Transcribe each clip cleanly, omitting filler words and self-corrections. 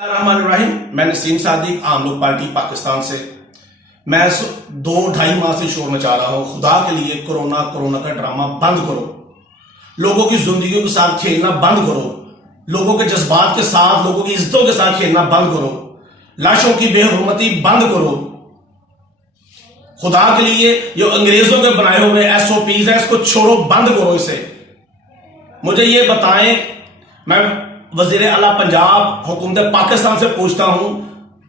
रहमान मैं नसीम सादिक आम लोग पार्टी पाकिस्तान से। मैं 2-2.5 माह से शोर मचा रहा हूं, खुदा के लिए कोरोना का ड्रामा बंद करो। लोगों की जिंदगियों के साथ खेलना बंद करो। लोगों के जज्बात के साथ, लोगों की इज्जतों के साथ खेलना बंद करो। लाशों की बेहुरमती बंद करो। खुदा के लिए जो अंग्रेजों के बनाए हुए SOPs है, इसको छोड़ो, बंद करो इसे। मुझे ये बताएं, मैं वजीर आला पंजाब हुकूमत पाकिस्तान से पूछता हूं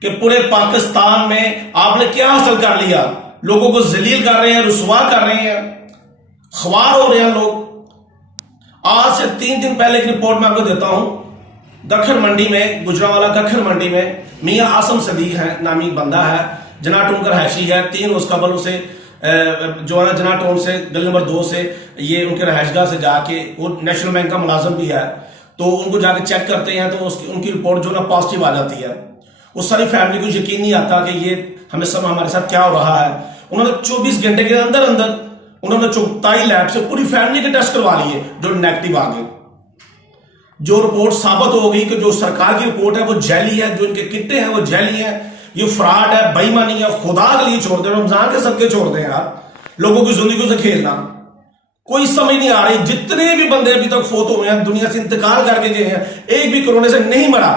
कि पूरे पाकिस्तान में आपने क्या हासिल कर लिया? लोगों को जलील कर रहे हैं, रुसवा कर रहे हैं, ख्वार हो रहे हैं लोग। आज से 3 दिन पहले एक रिपोर्ट मैं आपको देता हूं। दखन मंडी में, गुजरावाला दखन मंडी में मियां आसम सदीक है, नामी बंदा है, जनाटोन का रहायशी है। 3 रोज कबल उसे जो है जनाटोन से गली नंबर 2 से ये उनके रहायशगाह से जाके, वो नेशनल बैंक का मुलाजम भी है, तो उनको जाके चेक करते हैं तो उनकी रिपोर्ट जो ना पॉजिटिव आ जाती है। उस सारी फैमिली को यकीन नहीं आता कि ये हमारे साथ क्या हो रहा है। उन्होंने 24 घंटे के अंदर उन्होंने 24 लैब से पूरी फैमिली के टेस्ट करवा लिए, जो नेगेटिव आ गए। जो रिपोर्ट साबित हो गई कि जो सरकार की रिपोर्ट है वो जैली है, जो इनके किट्टे हैं वो जैली है, ये फ्रॉड है, बेईमानी है। खुदा के लिए छोड़ दे, रमजान के सदके छोड़ दे यार, लोगों की जिंदगी से खेलना। कोई समझ नहीं आ रही। जितने भी बंदे अभी तक फोत हुए हैं, दुनिया से इंतकाल करके गए हैं, एक भी कोरोना से नहीं मरा।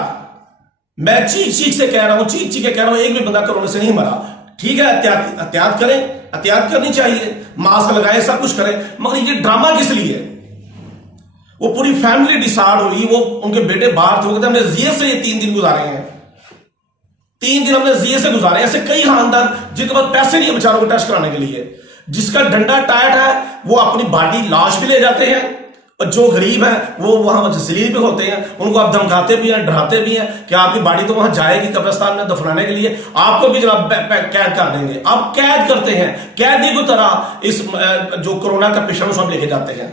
मैं चीख के कह रहा हूं, एक भी बंदा कोरोना से नहीं मरा। ठीक है, एहतियात करें, एहतियात करनी चाहिए, मास्क लगाए, सब कुछ करें, मगर ये ड्रामा किस लिए? वो पूरी फैमिली डिसाइड हुई, वो उनके बेटे बाहर थे, हमने जिये से ये 3 दिन गुजारे हैं। 3 दिन हमने जिये से गुजारे। ऐसे कई खानदान जिनके पास पैसे नहीं है बेचारों को टेस्ट कराने के लिए। जिसका डंडा टाइट है वो अपनी बॉडी लाश भी ले जाते हैं, और जो गरीब है वो वहां जलील भी होते हैं। उनको आप धमकाते भी हैं, डराते भी हैं कि आपकी बॉडी तो वहां जाएगी कब्रिस्तान में दफनाने के लिए, आपको भी जनाब कैद कर देंगे। अब कैद करते हैं, कैदी की तरह इस जो कोरोना का पेशेंट सब लेके जाते हैं।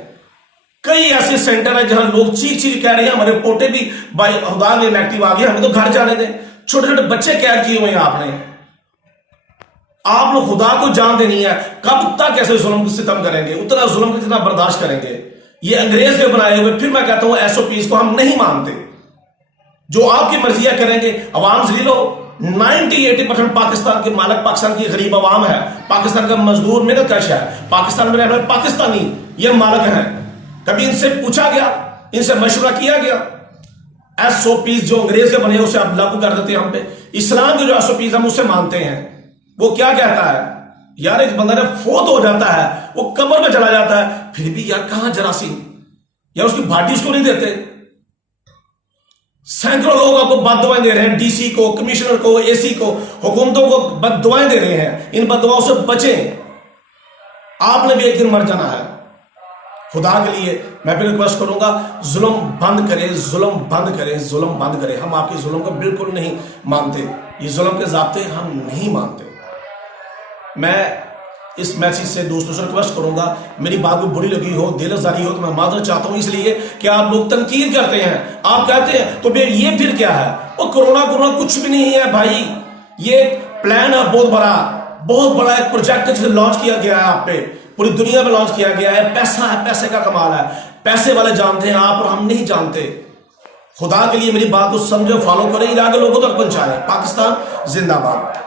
कई ऐसे सेंटर है जहां लोग चीख कह रहे हैं हमारे रिपोर्टें भी बाई खुदा ने नेगेटिव आ गई, हमें तो घर जाने दें। छोटे छोटे बच्चे कैद किए हुए हैं आपने। आप लोग खुदा को जान देनी है, कब तक ऐसे जुल्म सितम करेंगे? उतना जुल्म कितना बर्दाश्त करेंगे? ये अंग्रेज के बनाए हुए, फिर मैं कहता हूं SOPs को हम नहीं मानते। जो आपकी मर्जियां करेंगे, अवाम जलील हो। 90-80% पाकिस्तान के मालिक पाकिस्तान की गरीब अवाम है, पाकिस्तान का मजदूर मेहनत कश है, पाकिस्तान में रहने वाले पाकिस्तानी ये मालिक हैं। कभी इनसे पूछा गया, इनसे मशवरा किया गया? SOPs जो अंग्रेज के बने उसे आप लागू कर देते हैं हम पे। इस्लाम के जो SOPs हम उससे मानते हैं। वो क्या कहता है यार, एक बंदा फोत हो जाता है, वो कब्र में चला जाता है, फिर भी यार कहां जरासीम, यार उसकी बॉडी उसको नहीं देते। सैकड़ों लोग आपको बददुआएं दे रहे हैं, DC को, कमिश्नर को, AC को, हुकूमतों को बददुआएं दे रहे हैं। इन बददुआओं से बचें, आपने भी एक दिन मर जाना है। खुदा के लिए मैं भी रिक्वेस्ट करूंगा, जुल्म बंद करें, जुल्म बंद करें, जुल्म बंद करें। हम आपके जुल्म को बिल्कुल नहीं मानते, ये जुल्म के ज़ाब्ते हम नहीं मानते। मैं इस मैसेज से दोस्तों से रिक्वेस्ट करूंगा, मेरी बात को बुरी लगी हो, दिल आजारी हो तो मैं माजरत चाहता हूं, इसलिए कि आप लोग तनकीद करते हैं, आप कहते हैं तो ये फिर क्या है? वो कोरोना कुछ भी नहीं है भाई। ये प्लान है बहुत बड़ा एक प्रोजेक्ट जिसे लॉन्च किया गया है, आप पे पूरी दुनिया में लॉन्च किया गया है। पैसा है, पैसे का कमाल है, पैसे वाले जानते हैं, आप और हम नहीं जानते। खुदा के लिए मेरी बात को समझो, फॉलो करें, इलाके लोगों तक पहुंचाएं। पाकिस्तान जिंदाबाद।